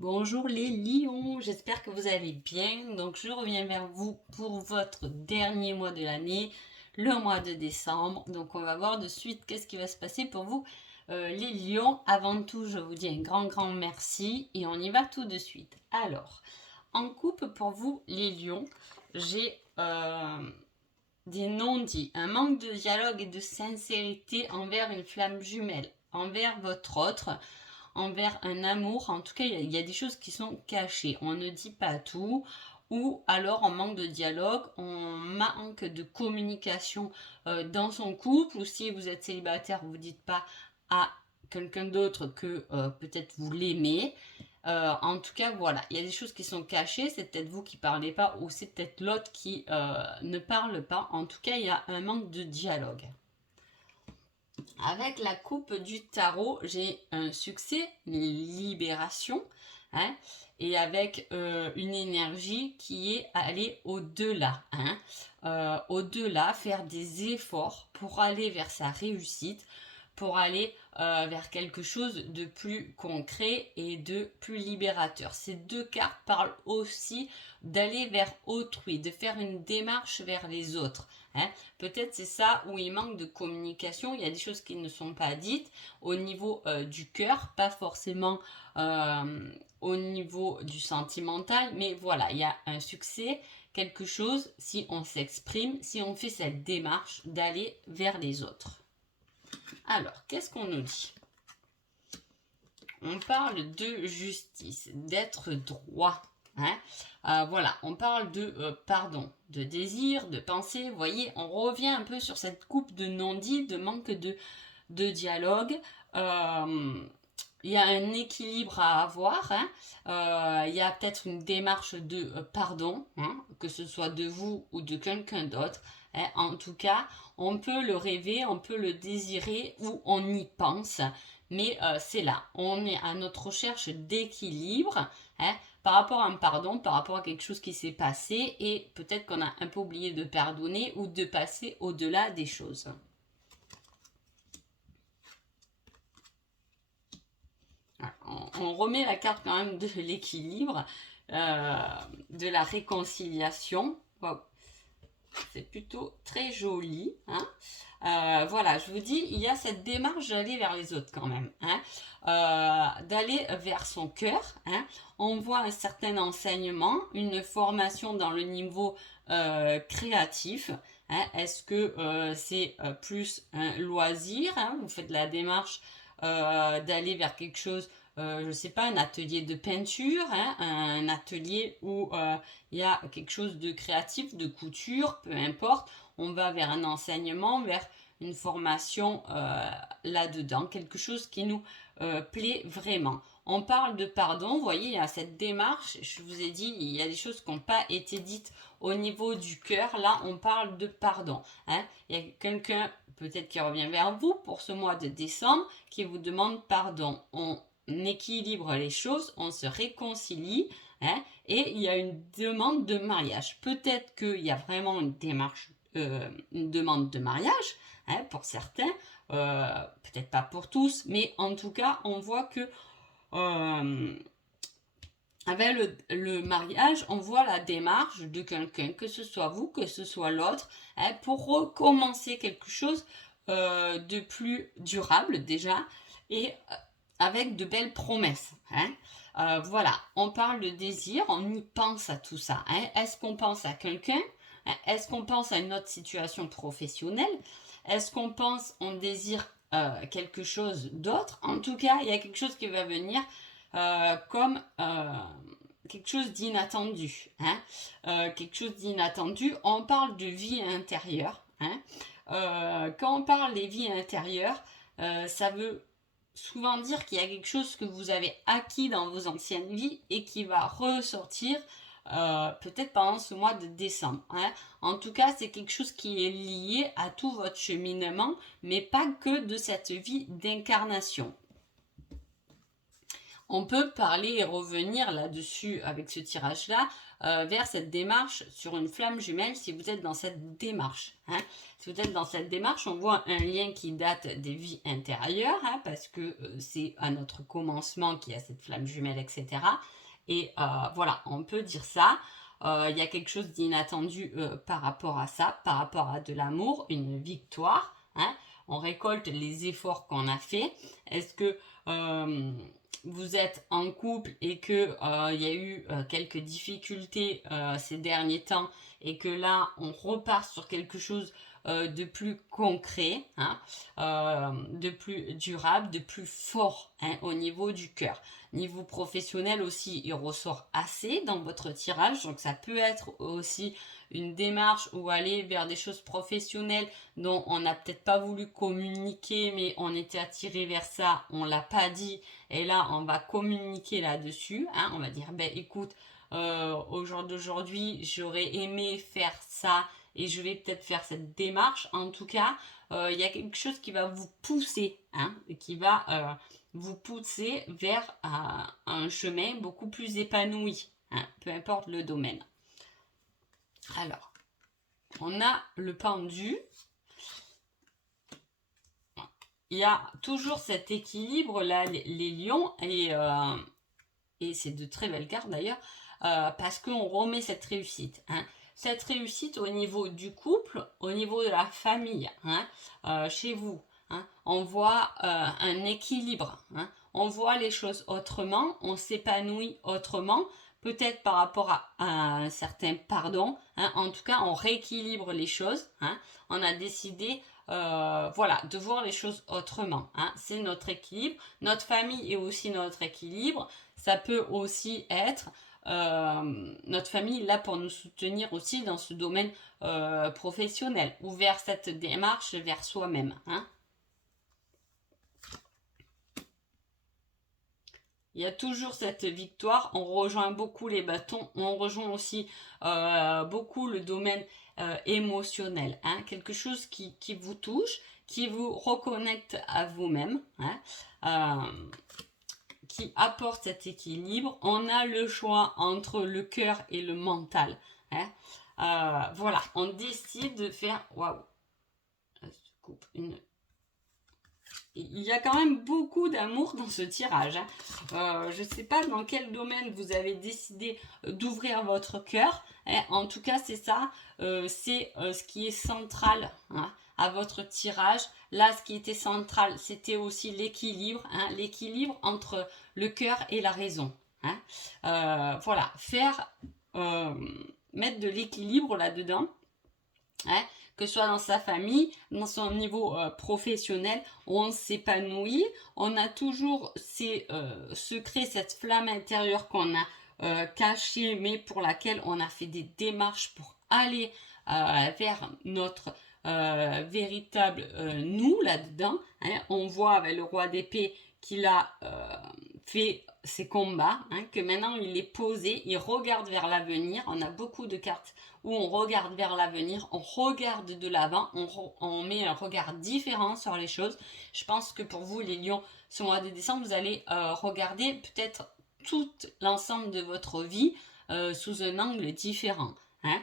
Bonjour les lions, j'espère que vous allez bien. Donc je reviens vers vous pour votre dernier mois de l'année, le mois de décembre. Donc on va voir de suite qu'est-ce qui va se passer pour vous les lions. Avant tout, je vous dis un grand merci et on y va tout de suite. Alors, en couple pour vous les lions, j'ai des non-dits, un manque de dialogue et de sincérité envers une flamme jumelle, envers votre autre, envers un amour. En tout cas, il y a des choses qui sont cachées. On ne dit pas tout. Ou alors on manque de dialogue, on manque de communication dans son couple. Ou si vous êtes célibataire, vous ne dites pas à quelqu'un d'autre que peut-être vous l'aimez. En tout cas, voilà, il y a des choses qui sont cachées. C'est peut-être vous qui ne parlez pas ou c'est peut-être l'autre qui ne parle pas. En tout cas, il y a un manque de dialogue. Avec la coupe du tarot, j'ai un succès, une libération, hein, et avec une énergie qui est aller au-delà, hein, au-delà, faire des efforts pour aller vers sa réussite, pour aller vers quelque chose de plus concret et de plus libérateur. Ces deux cartes parlent aussi d'aller vers autrui, de faire une démarche vers les autres. Hein. Peut-être c'est ça où il manque de communication, il y a des choses qui ne sont pas dites au niveau du cœur, pas forcément au niveau du sentimental, mais voilà, il y a un succès, quelque chose si on s'exprime, si on fait cette démarche d'aller vers les autres. Alors, qu'est-ce qu'on nous dit? On parle de justice, d'être droit. Hein. Voilà, on parle de pardon, de désir, de pensée. Vous voyez, on revient un peu sur cette coupe de non-dit, de manque de dialogue. Il y a un équilibre à avoir. Hein. Il y a peut-être une démarche de pardon, hein, que ce soit de vous ou de quelqu'un d'autre. Hein. En tout cas, on peut le rêver, on peut le désirer ou on y pense. Mais c'est là, on est à notre recherche d'équilibre, hein, par rapport à un pardon, par rapport à quelque chose qui s'est passé et peut-être qu'on a un peu oublié de pardonner ou de passer au-delà des choses. On remet la carte quand même de l'équilibre, de la réconciliation. Wow. C'est plutôt très joli. Hein. Voilà, je vous dis, il y a cette démarche d'aller vers les autres quand même. Hein. D'aller vers son cœur. Hein. On voit un certain enseignement, une formation dans le niveau créatif. Hein. Est-ce que c'est plus un loisir, hein. Vous faites la démarche d'aller vers quelque chose, je ne sais pas, un atelier de peinture, hein, un atelier où il y a quelque chose de créatif, de couture, peu importe. On va vers un enseignement, vers une formation là-dedans, quelque chose qui nous plaît vraiment. On parle de pardon, vous voyez, il y a cette démarche, je vous ai dit, il y a des choses qui n'ont pas été dites au niveau du cœur, là on parle de pardon. Hein. Il y a quelqu'un peut-être qui revient vers vous pour ce mois de décembre, qui vous demande pardon. On équilibre les choses, on se réconcilie, hein, et il y a une demande de mariage. Peut-être qu'il y a vraiment une démarche, une demande de mariage, hein, pour certains, peut-être pas pour tous, mais en tout cas, on voit que avec le mariage, on voit la démarche de quelqu'un, que ce soit vous, que ce soit l'autre, hein, pour recommencer quelque chose de plus durable déjà et avec de belles promesses. Hein. Voilà, on parle de désir, on y pense à tout ça. Hein. Est-ce qu'on pense à quelqu'un? Hein. Est-ce qu'on pense à une autre situation professionnelle? Est-ce qu'on pense, on désire quelque chose d'autre? En tout cas, il y a quelque chose qui va venir comme quelque chose d'inattendu. Hein. Quelque chose d'inattendu. On parle de vie intérieure. Hein. Quand on parle des vies intérieures, ça veut souvent dire qu'il y a quelque chose que vous avez acquis dans vos anciennes vies et qui va ressortir peut-être pendant ce mois de décembre. Hein. En tout cas, c'est quelque chose qui est lié à tout votre cheminement, mais pas que de cette vie d'incarnation. On peut parler et revenir là-dessus avec ce tirage-là vers cette démarche sur une flamme jumelle si vous êtes dans cette démarche. Hein. Si vous êtes dans cette démarche, on voit un lien qui date des vies intérieures hein, parce que c'est à notre commencement qu'il y a cette flamme jumelle, etc. Et voilà, on peut dire ça. Il y a quelque chose d'inattendu par rapport à ça, par rapport à de l'amour, une victoire. Hein. On récolte les efforts qu'on a fait. Est-ce que vous êtes en couple et que il y a eu quelques difficultés ces derniers temps et que là on repart sur quelque chose de plus concret, hein, de plus durable, de plus fort hein, au niveau du cœur. Niveau professionnel aussi, il ressort assez dans votre tirage, donc ça peut être aussi une démarche ou aller vers des choses professionnelles dont on n'a peut-être pas voulu communiquer, mais on était attiré vers ça, on l'a pas dit, et là on va communiquer là-dessus, hein, on va dire, ben écoute, au jour d'aujourd'hui, j'aurais aimé faire ça, et je vais peut-être faire cette démarche. En tout cas, il y a quelque chose qui va vous pousser, hein, qui va vous pousser vers un chemin beaucoup plus épanoui, hein, peu importe le domaine. Alors, on a le pendu. Il y a toujours cet équilibre là, les lions, et c'est de très belles cartes d'ailleurs, parce qu'on remet cette réussite. Hein. Cette réussite au niveau du couple, au niveau de la famille, hein, chez vous. Hein, on voit un équilibre. Hein, on voit les choses autrement, on s'épanouit autrement, peut-être par rapport à un certain pardon. Hein, en tout cas, on rééquilibre les choses. Hein, on a décidé voilà, de voir les choses autrement. Hein, c'est notre équilibre. Notre famille est aussi notre équilibre. Ça peut aussi être notre famille là pour nous soutenir aussi dans ce domaine professionnel ou vers cette démarche vers soi-même. Hein. Il y a toujours cette victoire, on rejoint beaucoup les bâtons, on rejoint aussi beaucoup le domaine émotionnel, hein, quelque chose qui vous touche, qui vous reconnecte à vous-même, hein, qui apporte cet équilibre. On a le choix entre le cœur et le mental. Hein. Voilà, on décide de faire... Waouh, il y a quand même beaucoup d'amour dans ce tirage. Hein. Je ne sais pas dans quel domaine vous avez décidé d'ouvrir votre cœur. Hein. En tout cas, c'est ça. C'est ce qui est central hein, à votre tirage. Là, ce qui était central, c'était aussi l'équilibre. Hein, l'équilibre entre le cœur et la raison. Hein. Voilà, mettre de l'équilibre là-dedans. Hein, que ce soit dans sa famille, dans son niveau professionnel, on s'épanouit, on a toujours ces secrets, cette flamme intérieure qu'on a cachée, mais pour laquelle on a fait des démarches pour aller vers notre véritable nous là-dedans. Hein. On voit avec le roi d'épée qu'il a fait ses combats, hein, que maintenant il est posé, il regarde vers l'avenir. On a beaucoup de cartes où on regarde vers l'avenir, on regarde de l'avant, on met un regard différent sur les choses. Je pense que pour vous, les lions, ce mois de décembre, vous allez regarder peut-être tout l'ensemble de votre vie sous un angle différent. Hein.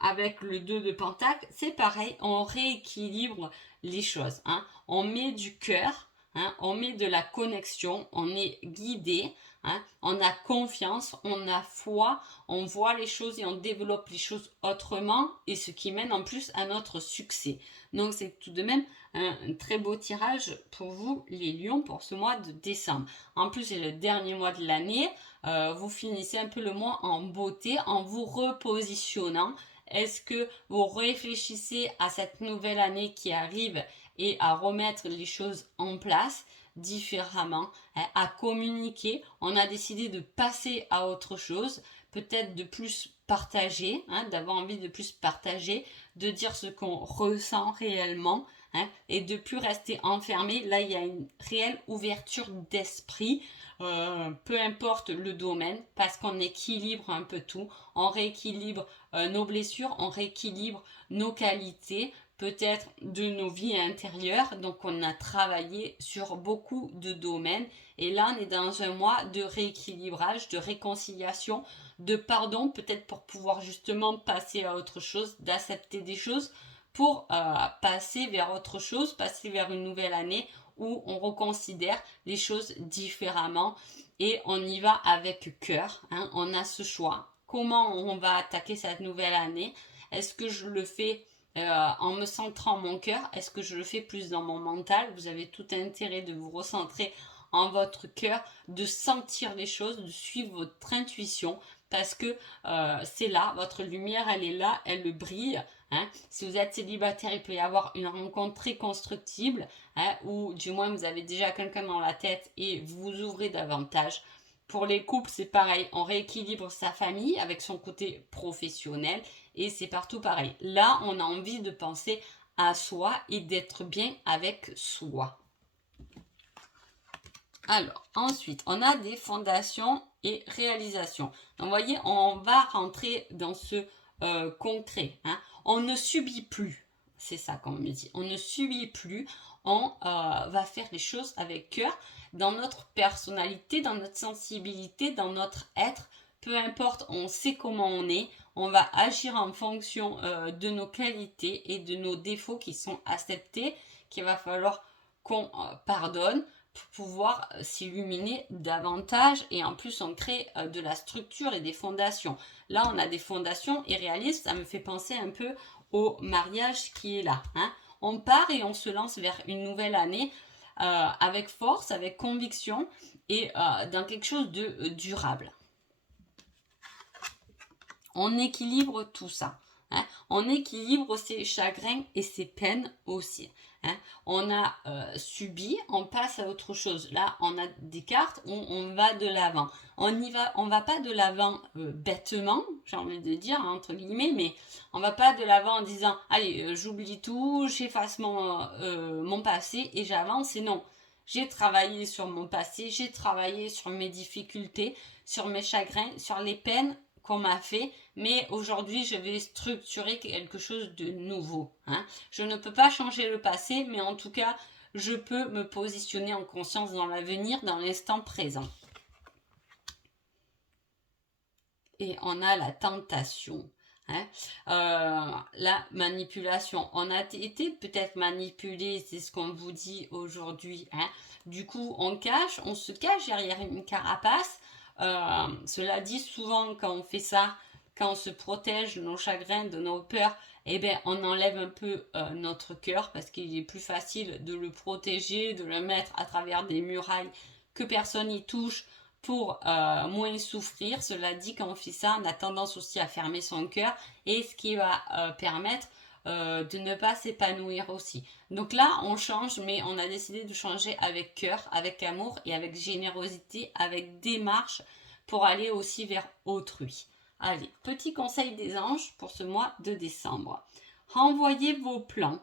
Avec le 2 de Pentacle, c'est pareil, on rééquilibre les choses. Hein. On met du cœur, hein, on met de la connexion, on est guidé. Hein, on a confiance, on a foi, on voit les choses et on développe les choses autrement et ce qui mène en plus à notre succès. Donc c'est tout de même un très beau tirage pour vous les lions pour ce mois de décembre. En plus c'est le dernier mois de l'année, vous finissez un peu le mois en beauté en vous repositionnant. Est-ce que vous réfléchissez à cette nouvelle année qui arrive et à remettre les choses en place différemment, hein, à communiquer. On a décidé de passer à autre chose, peut-être de plus partager, hein, d'avoir envie de plus partager, de dire ce qu'on ressent réellement, hein, et de plus rester enfermé. Là, il y a une réelle ouverture d'esprit, peu importe le domaine, parce qu'on équilibre un peu tout. On rééquilibre nos blessures, on rééquilibre nos qualités peut-être de nos vies intérieures. Donc on a travaillé sur beaucoup de domaines et là on est dans un mois de rééquilibrage, de réconciliation, de pardon, peut-être pour pouvoir justement passer à autre chose, d'accepter des choses pour passer vers autre chose, passer vers une nouvelle année où on reconsidère les choses différemment et on y va avec cœur, hein. On a ce choix. Comment on va attaquer cette nouvelle année? Est-ce que je le fais en me centrant mon cœur? Est-ce que je le fais plus dans mon mental? Vous avez tout intérêt de vous recentrer en votre cœur, de sentir les choses, de suivre votre intuition, parce que c'est là, votre lumière, elle est là, elle brille. Hein. Si vous êtes célibataire, il peut y avoir une rencontre très constructible, hein, ou du moins vous avez déjà quelqu'un dans la tête et vous vous ouvrez davantage. Pour les couples, c'est pareil, on rééquilibre sa famille avec son côté professionnel et c'est partout pareil. Là, on a envie de penser à soi et d'être bien avec soi. Alors, ensuite, on a des fondations et réalisations. Donc, vous voyez, on va rentrer dans ce concret. Hein. On ne subit plus. C'est ça qu'on me dit. On ne subit plus. On va faire les choses avec cœur, dans notre personnalité, dans notre sensibilité, dans notre être. Peu importe, on sait comment on est. On va agir en fonction de nos qualités et de nos défauts qui sont acceptés, qu'il va falloir qu'on pardonne pour pouvoir s'illuminer davantage et en plus on crée de la structure et des fondations. Là on a des fondations et réalistes, ça me fait penser un peu au mariage qui est là. Hein. On part et on se lance vers une nouvelle année avec force, avec conviction et dans quelque chose de durable. On équilibre tout ça. Hein. On équilibre ses chagrins et ses peines aussi. Hein. On a subi, on passe à autre chose. Là, on a des cartes où on va de l'avant. On va pas de l'avant bêtement, j'ai envie de dire, entre guillemets, mais on va pas de l'avant en disant, allez, j'oublie tout, j'efface mon passé et j'avance. Et non, j'ai travaillé sur mon passé, j'ai travaillé sur mes difficultés, sur mes chagrins, sur les peines qu'on m'a fait, mais aujourd'hui je vais structurer quelque chose de nouveau. Hein. Je ne peux pas changer le passé, mais en tout cas, je peux me positionner en conscience dans l'avenir, dans l'instant présent. Et on a la tentation. Hein. La manipulation. On a été peut-être manipulé, c'est ce qu'on vous dit aujourd'hui. Hein. Du coup, on se cache derrière une carapace. Cela dit, souvent quand on fait ça, quand on se protège de nos chagrins, de nos peurs, eh bien, on enlève un peu notre cœur parce qu'il est plus facile de le protéger, de le mettre à travers des murailles que personne n'y touche pour moins souffrir. Cela dit, quand on fait ça, on a tendance aussi à fermer son cœur et ce qui va permettre de ne pas s'épanouir aussi. Donc là, on change, mais on a décidé de changer avec cœur, avec amour et avec générosité, avec démarche pour aller aussi vers autrui. Allez, petit conseil des anges pour ce mois de décembre. Renvoyez vos plans,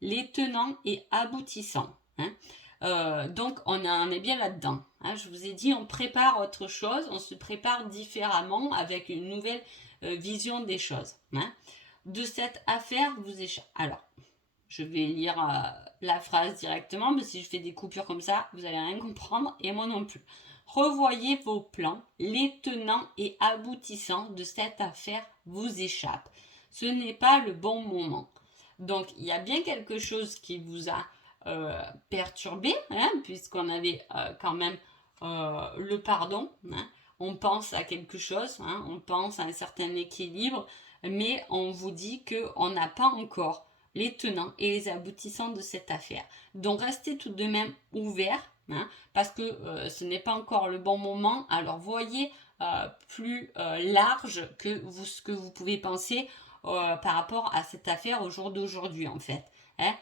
les tenants et aboutissants. Hein. Donc on est bien là-dedans. Hein. Je vous ai dit, on prépare autre chose, on se prépare différemment avec une nouvelle vision des choses. Hein. De cette affaire vous échappe. Alors, je vais lire la phrase directement, mais si je fais des coupures comme ça, vous n'allez rien comprendre, et moi non plus. Revoyez vos plans, les tenants et aboutissants de cette affaire vous échappent. Ce n'est pas le bon moment. Donc, il y a bien quelque chose qui vous a perturbé, hein, puisqu'on avait quand même le pardon. Hein. On pense à quelque chose, hein, on pense à un certain équilibre, mais on vous dit qu'on n'a pas encore les tenants et les aboutissants de cette affaire. Donc restez tout de même ouverts, hein, parce que ce n'est pas encore le bon moment. Alors voyez plus large que ce que vous pouvez penser par rapport à cette affaire au jour d'aujourd'hui en fait. Hein.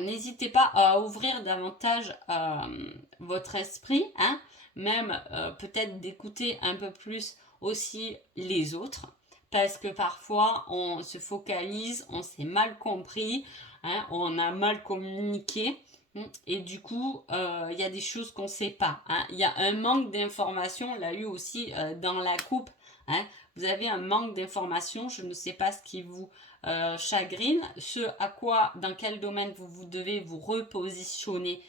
N'hésitez pas à ouvrir davantage votre esprit, hein, même peut-être d'écouter un peu plus aussi les autres. Parce que parfois on se focalise, on s'est mal compris, hein, on a mal communiqué et du coup il y a des choses qu'on ne sait pas. Hein. Il y a un manque d'information, on l'a eu aussi dans la coupe. Hein. Vous avez un manque d'information, je ne sais pas ce qui vous chagrine, dans quel domaine vous devez vous repositionner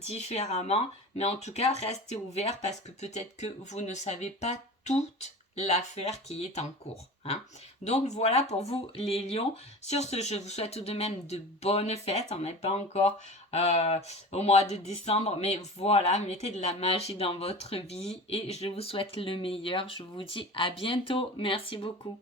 différemment. Mais en tout cas, restez ouvert parce que peut-être que vous ne savez pas toute l'affaire qui est en cours. Hein. Donc voilà pour vous les lions. Sur ce, je vous souhaite tout de même de bonnes fêtes. On n'est pas encore au mois de décembre, mais voilà, mettez de la magie dans votre vie et je vous souhaite le meilleur. Je vous dis à bientôt. Merci beaucoup.